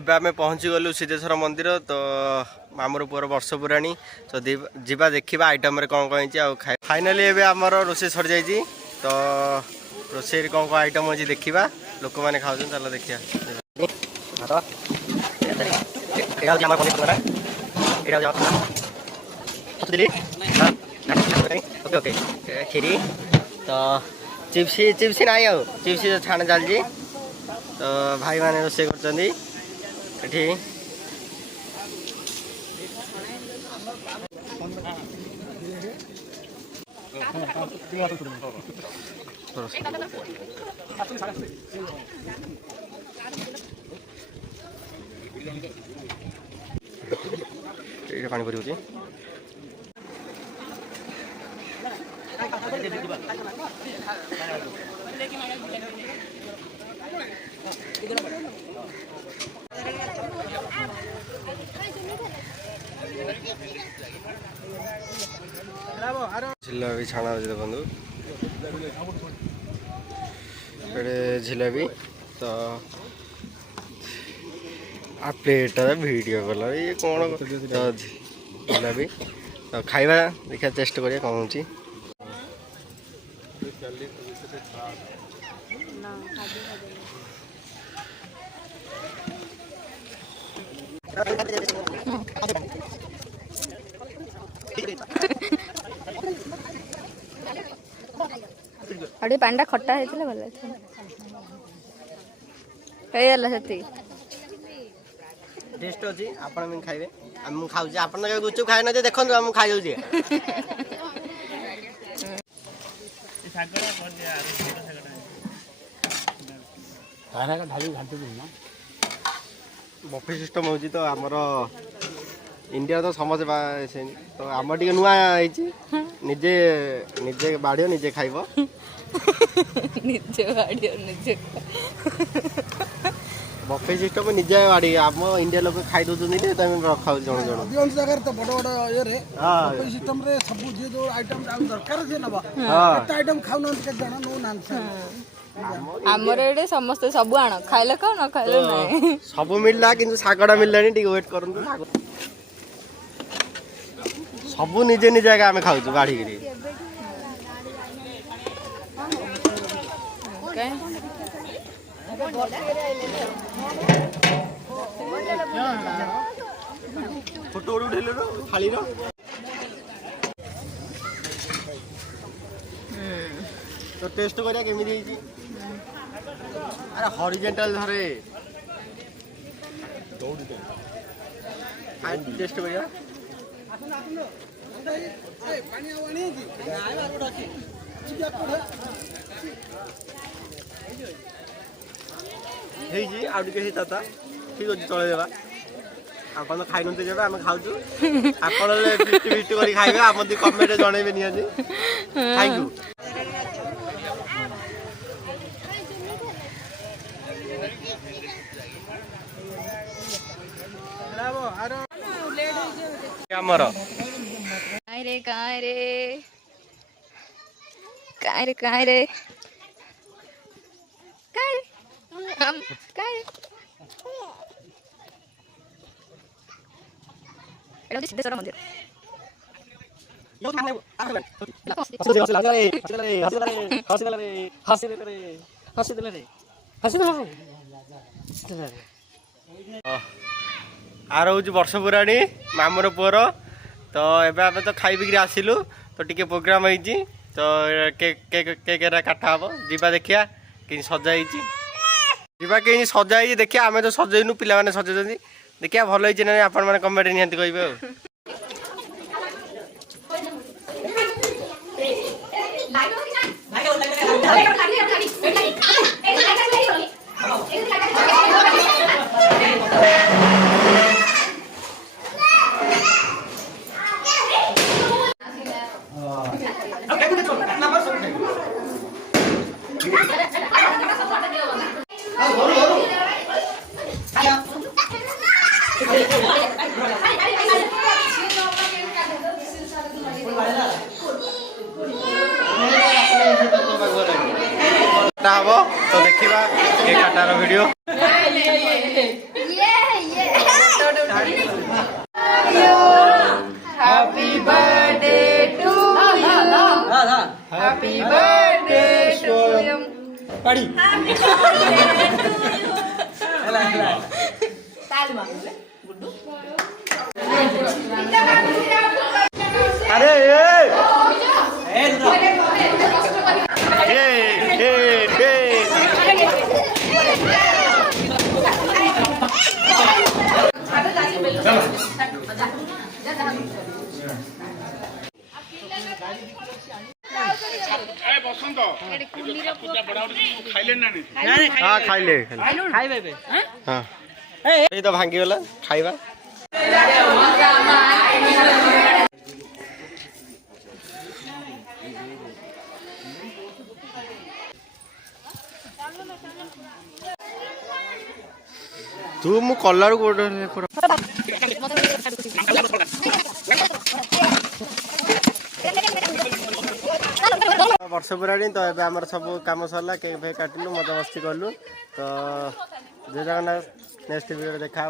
एबे आमे पहुँची गलु सिद्धेश्वर मंदिर तो मामर पुअर वर्ष पुराणी तो जीवा देखा आइटम रे कौन कौन खाई फाइनाली एबे आमर रोसे सर जाइए तो रोसे कौन कौन आइटम अच्छी देखा लोक मैंने खाऊ चलो देखिए ओके खीरी तो चिप्सी चिप्सी ना चिप्सी छाण चलती तो भाई मैंने रोसे कर पानी पड़ी जिलाबी छाणा अच्छे देखो जिलाबी तो आ प्लेट वीडियो कल ये कौन तो जिलाबी तो खाइबा देखा टेस्ट करिया कौन होची अरे पांडा खट्टा होइतिला भल लागिला कइला सती टेस्ट अछि आपण में खाइबे हम खाउ जे आपण के गुचु खाइ न जे देखन हम खाइ जाउ जे सागरा कर दिया अरे सागरा खाना का ढाली घाट दे ना बफे सिस्टम होजी तो हमर इंडिया तो समझ तो आम टे नुआ निजे निजे बाड़ियो निजे खाइब निजे बाड़ियो निजे बफे सिस्टम निजे बाड़ी आम इंडिया लोग खाई दउछन रे तमे रखाउ जण जण अधिकांश जगह तो बड़ बड़ ये रे बफे सिस्टम रे सब जे जो आइटम दरकार से नबा केते आइटम खाउ न के जण नो नांस हमर एडे समस्त सब आण खाइले खाओ न खाइले नै सब मिलला किंतु सागडा मिललानी टिक वेट करन साग सब निजे निजे आगे आम खाऊ बाढ़ी फोटो उठेल थाली तो टेस्ट करिया केमिति अरे हॉरिजॉन्टल धरे टेस्ट करिया ठीक अच्छे चलैदेवा आप खाई नते जब आम खाऊ आप खाइबे आप कमेंट जनइबे निहाती थैंक यू आमर काय रे हम काय रे एटा सिद्धेश्वर मंदिर आर हूँ वर्ष पुराणी मामर पुअर तो एबे आमे तो खाई बिक्री आसिलु तो टिके प्रोग्राम होइची तो केक केक केक काटा हम जीवा देखिया कि सजा जीवा कहीं सजा देखिया आमे तो सजैनु पिला माने सजैछन्ती देखिया भल होइची ना आपण माने कमेंट नियंती कहबे तो देखिबा के काटार वीडियो ପାଡ଼ି ଆରେ हाँ खाइले हाँ ये तो भांगी गला खाइबा तू मु कलर गोटे वर्ष पुराणी तो ये आम सब कम सरला केक फेक काटिलु मजा मस्ती कलु तो जय जगन्नाथ नेक्स्ट वीडियो देखा